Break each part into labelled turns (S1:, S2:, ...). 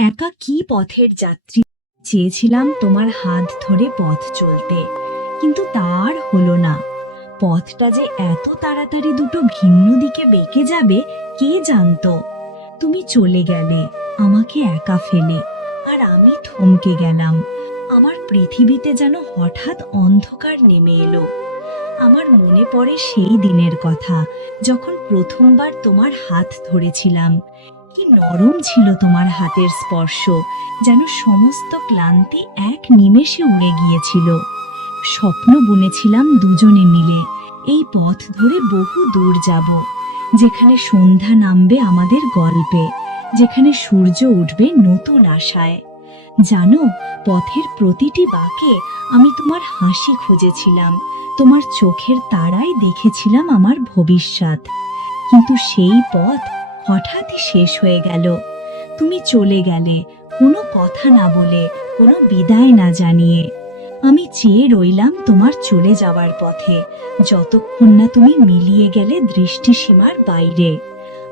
S1: একা কি পথের যাত্রী? চেয়েছিলাম তোমার হাত ধরে পথ চলতে, কিন্তু তার হলো না। পথটা যে এত তাড়াতাড়ি দুটো ভিন্ন দিকে বেঁকে যাবে, কে জানতো? তুমি চলে গেলে, আমাকে একা ফেলে, আর আমি থমকে গেলাম। আমার পৃথিবীতে যেন হঠাৎ অন্ধকার নেমে এলো। আমার মনে পড়ে সেই দিনের কথা, যখন প্রথমবার তোমার হাত ধরেছিলাম। কি নরম ছিল তোমার হাতের স্পর্শ, যেন সমস্ত ক্লান্তি এক নিমেষে উড়ে গিয়েছিল। স্বপ্ন বুনেছিলাম দুজনে মিলে, এই পথ ধরে বহু দূর যাব, যেখানে সন্ধ্যা নামবে আমাদের গল্পে, যেখানে সূর্য উঠবে নতুন আশায়। জানো, পথের প্রতিটি বাঁকে আমি তোমার হাসি খুঁজেছিলাম, তোমার চোখের তারায় দেখেছিলাম আমার ভবিষ্যৎ। কিন্তু সেই পথ হঠাৎই শেষ হয়ে গেল। তুমি চলে গেলে, কোনো কথা না বলে, কোনো বিদায় না জানিয়ে। আমি চেয়ে রইলাম তোমার চলে যাওয়ার পথে। যতক্ষণ না তুমি মিলিয়ে গেলে দৃষ্টিসীমার বাইরে।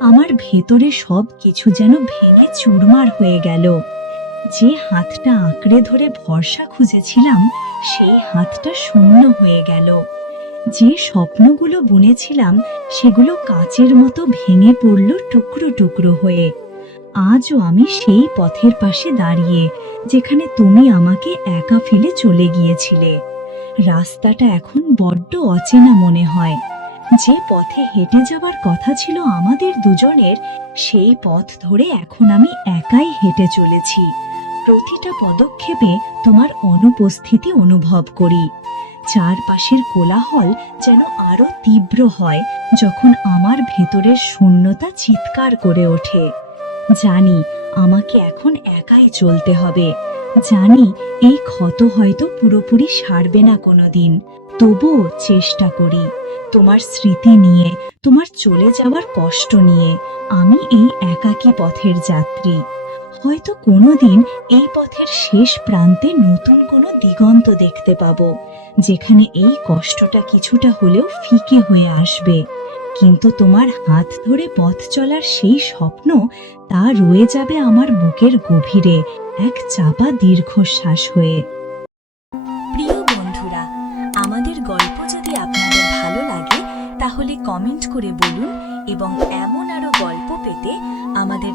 S1: আমার ভেতরে সব কিছু যেন ভেঙে চুরমার হয়ে গেল। যে হাতটা আঁকড়ে ধরে ভরসা খুঁজেছিলাম, সেই হাতটা শূন্য হয়ে গেল। যে স্বপ্নগুলো বুনেছিলাম, সেগুলো কাচের মতো ভেঙে পড়ল টুকরো টুকরো হয়ে। আজও আমি সেই পথের পাশে দাঁড়িয়ে, যেখানে তুমি আমাকে একা ফেলে চলে গিয়েছিলে। রাস্তাটা এখন বড্ড অচেনা মনে হয়। যে পথে হেঁটে যাবার কথা ছিল আমাদের দুজনের, সেই পথ ধরে এখন আমি একাই হেঁটে চলেছি। প্রতিটা পদক্ষেপে তোমার অনুপস্থিতি অনুভব করি। চারপাশের কোলাহল যেন আরও তীব্র হয় যখন আমার ভেতরের শূন্যতা চিৎকার করে ওঠে। জানি আমাকে এখন একাই চলতে হবে। জানি এই ক্ষত হয়তো পুরোপুরি সারবে না কোনোদিন। তবুও চেষ্টা করি। তোমার স্মৃতি নিয়ে, তোমার চলে যাওয়ার কষ্ট নিয়ে। আমি এই একাকী পথের যাত্রী। হয়তো কোনোদিন এই পথের শেষ প্রান্তে নতুন কোনো দিগন্ত দেখতে পাবো, যেখানে এই কষ্টটা কিছুটা হলেও ফিকে হয়ে আসবে। কিন্তু তোমার হাত ধরে পথ চলার সেই স্বপ্ন, তা রয়ে যাবে আমার বুকের গভীরে, এক চাপা দীর্ঘশ্বাস হয়ে। প্রিয় বন্ধুরা, আমাদের গল্প যদি আপনাদের ভালো লাগে, তাহলে কমেন্ট করে বলুন এবং এমন আরও গল্প পেতে আমাদের